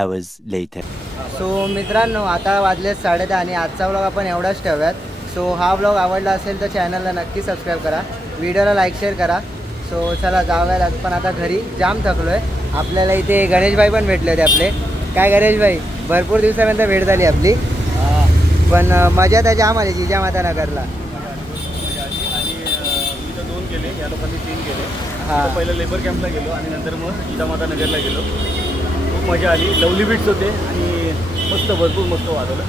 hours later. So मित्रांनो, आता वाजले 10:30 आणि आजचा व्लॉग आपण एवढाच ठेवूयात. सो हा व्लॉग आवडला असेल तर चॅनलला नक्की सबस्क्राईब करा, व्हिडिओला लाईक शेअर करा. सो चला जाऊया पण आता घरी. जाम थकलो आहे. आपल्याला इथे गणेश भाई पण भेटले होते आपले. काय गणेश भाई, भरपूर दिवसानंतर भेट झाली आपली. पण मजा तर जाम आली जिजामाता नगरला. मी तर 2 केले, या लोकांनी 3 केले. हां, पहिलं लेबर कॅम्पला गेलो आणि नंतर मग जिजामाता नगरला गेलो. खूप मजा आली. लवली बीट्स होते आणि मस्त मस्त वाजवलं.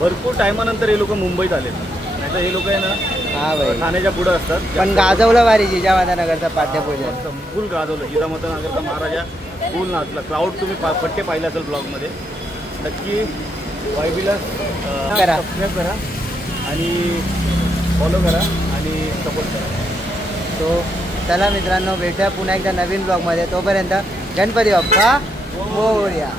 भरपूर टायमानंतर हे लोक मुंबईत आले. नाही तर हे लोक आहे ना, हां भाई, ठाण्याच्या पुढं असतात. पण गाजवलं भारी जिजामाता नगरचा पाठ्यपूजन. फुल गाजवलं. जिजामाता नगरचा महाराजा फुल नाचला. क्राऊड तुम्ही पट्टे पाहिले असेल ब्लॉगमध्ये. नक्की वायबीला सबस्क्राईब करा आणि फॉलो करा आणि सपोर्ट करा. सो चला मित्रांनो, भेटूया पुन्हा एकदा नवीन ब्लॉगमध्ये. तोपर्यंत गणपती बाप्पा मोरया.